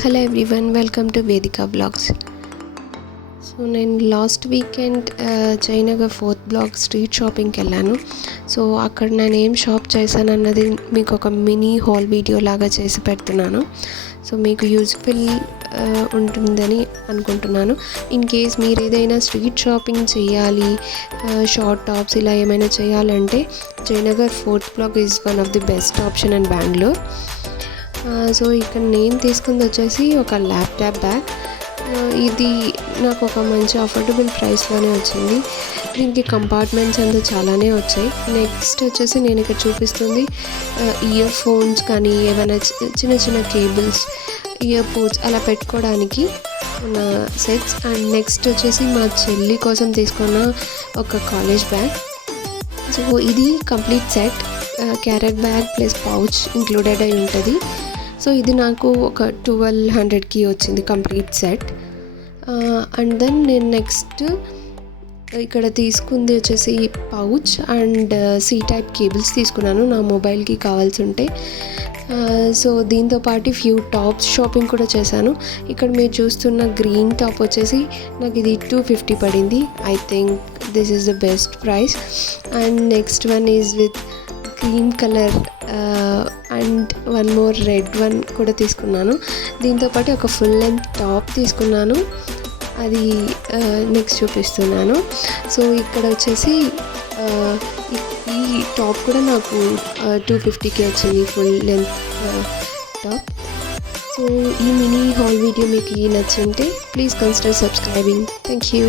Hello everyone, welcome to Vedika blogs. So నేను last weekend Jayanagar 4th block street షాపింగ్కి వెళ్ళాను. So అక్కడ నేను ఏం షాప్ చేశాను అన్నది మీకు ఒక మినీ హాల్ వీడియో లాగా చేసి పెడుతున్నాను. సో మీకు యూజ్ఫుల్ ఉంటుందని అనుకుంటున్నాను. ఇన్ కేస్ మీరు ఏదైనా స్ట్రీట్ షాపింగ్ చేయాలి, షార్ట్ టాప్స్ ఇలా ఏమైనా చేయాలంటే Jayanagar 4th block is one of the best option in Bengaluru. So ఇక్కడ నేను తీసుకుంది వచ్చేసి ఒక ల్యాప్టాప్ బ్యాగ్. ఇది నాకు ఒక మంచి అఫోర్డబుల్ ప్రైస్లోనే వచ్చింది. దీనికి కంపార్ట్మెంట్స్ అంతా చాలానే వచ్చాయి. నెక్స్ట్ వచ్చేసి నేను ఇక్కడ చూపిస్తుంది ఇయర్ ఫోన్స్ కానీ ఏమైనా చిన్న చిన్న కేబుల్స్, ఇయర్ పోడ్స్ అలా పెట్టుకోవడానికి ఉన్న సెట్స్. అండ్ నెక్స్ట్ వచ్చేసి మా చెల్లి కోసం తీసుకున్న ఒక కాలేజ్ బ్యాగ్. సో ఇది complete set, carrot bag plus pouch included అయి ఉంటుంది. సో ఇది నాకు ఒక 1200కి వచ్చింది కంప్లీట్ సెట్. అండ్ దెన్ నేను నెక్స్ట్ ఇక్కడ తీసుకుంది వచ్చేసి pouch and C type cables తీసుకున్నాను నా మొబైల్కి కావాల్సి ఉంటే. సో దీంతోపాటు ఫ్యూ టాప్స్ షాపింగ్ కూడా చేశాను. ఇక్కడ మీరు చూస్తున్న గ్రీన్ టాప్ వచ్చేసి నాకు ఇది 250 పడింది. I think this is the best price. And next one is with cream colour and one more red one కూడా తీసుకున్నాను. దీంతోపాటు ఒక ఫుల్ లెంత్ టాప్ తీసుకున్నాను, అది నెక్స్ట్ చూపిస్తున్నాను. సో ఇక్కడ వచ్చేసి ఈ టాప్ కూడా నాకు 250కి వచ్చింది, ఫుల్ లెంత్ టాప్. సో ఈ మినీ హాల్ వీడియో మీకు నచ్చింటే please consider subscribing. Thank you.